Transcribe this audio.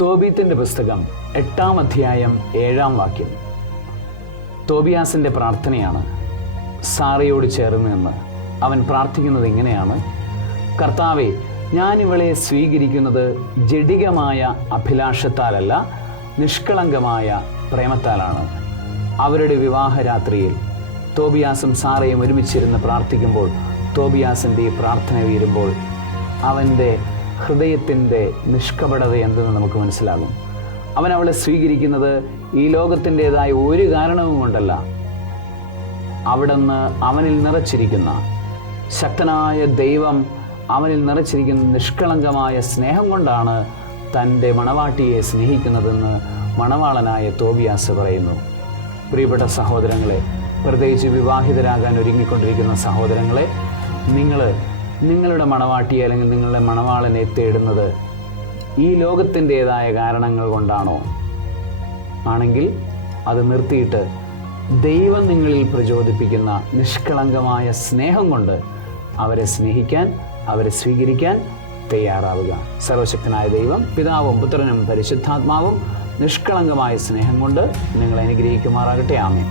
തോബീത്തിന്റെ പുസ്തകം 8-ാം അധ്യായം 7-ാം വാക്യം. തോബിയാസിൻ്റെ പ്രാർത്ഥനയാണ്. സാറയോട് ചേർന്ന് നിന്ന് അവൻ പ്രാർത്ഥിക്കുന്നത് ഇങ്ങനെയാണ്: കർത്താവേ, ഞാൻ ഇവളെ സ്വീകരിക്കുന്നത് ജഡികമായ അഭിലാഷത്താലല്ല, നിഷ്കളങ്കമായ പ്രേമത്താലാണ്. അവരുടെ വിവാഹരാത്രിയിൽ തോബിയാസും സാറയും ഒരുമിച്ചിരുന്ന് പ്രാർത്ഥിക്കുമ്പോൾ തോബിയാസിൻ്റെ ഈ പ്രാർത്ഥന ഉയരുമ്പോൾ അവൻ്റെ ഹൃദയത്തിൻ്റെ നിഷ്കപടത എന്തെന്ന് നമുക്ക് മനസ്സിലാകും. അവൻ അവളെ സ്വീകരിക്കുന്നത് ഈ ലോകത്തിൻ്റെതായ ഒരു കാരണവും കൊണ്ടല്ല. അവിടുന്ന് അവനിൽ നിറച്ചിരിക്കുന്ന ശക്തനായ ദൈവം അവനിൽ നിറച്ചിരിക്കുന്ന നിഷ്കളങ്കമായ സ്നേഹം കൊണ്ടാണ് തൻ്റെ മണവാട്ടിയെ സ്നേഹിക്കുന്നതെന്ന് മണവാളനായ തോബിയാസ് പറയുന്നു. പ്രിയപ്പെട്ട സഹോദരങ്ങളെ, പ്രത്യേകിച്ച് വിവാഹിതരാകാൻ ഒരുങ്ങിക്കൊണ്ടിരിക്കുന്ന സഹോദരങ്ങളെ, നിങ്ങളുടെ മണവാട്ടിയെ അല്ലെങ്കിൽ നിങ്ങളുടെ മണവാളനെ തേടുന്നത് ഈ ലോകത്തിൻ്റെതായ കാരണങ്ങൾ കൊണ്ടാണോ? ആണെങ്കിൽ അത് നിർത്തിയിട്ട് ദൈവം നിങ്ങളിൽ പ്രചോദിപ്പിക്കുന്ന നിഷ്കളങ്കമായ സ്നേഹം കൊണ്ട് അവരെ സ്നേഹിക്കാൻ, അവരെ സ്വീകരിക്കാൻ തയ്യാറാവുക. സർവശക്തനായ ദൈവം, പിതാവും പുത്രനും പരിശുദ്ധാത്മാവും നിഷ്കളങ്കമായ സ്നേഹം കൊണ്ട് നിങ്ങളെ അനുഗ്രഹിക്കുമാറാകട്ടെ. ആമേൻ.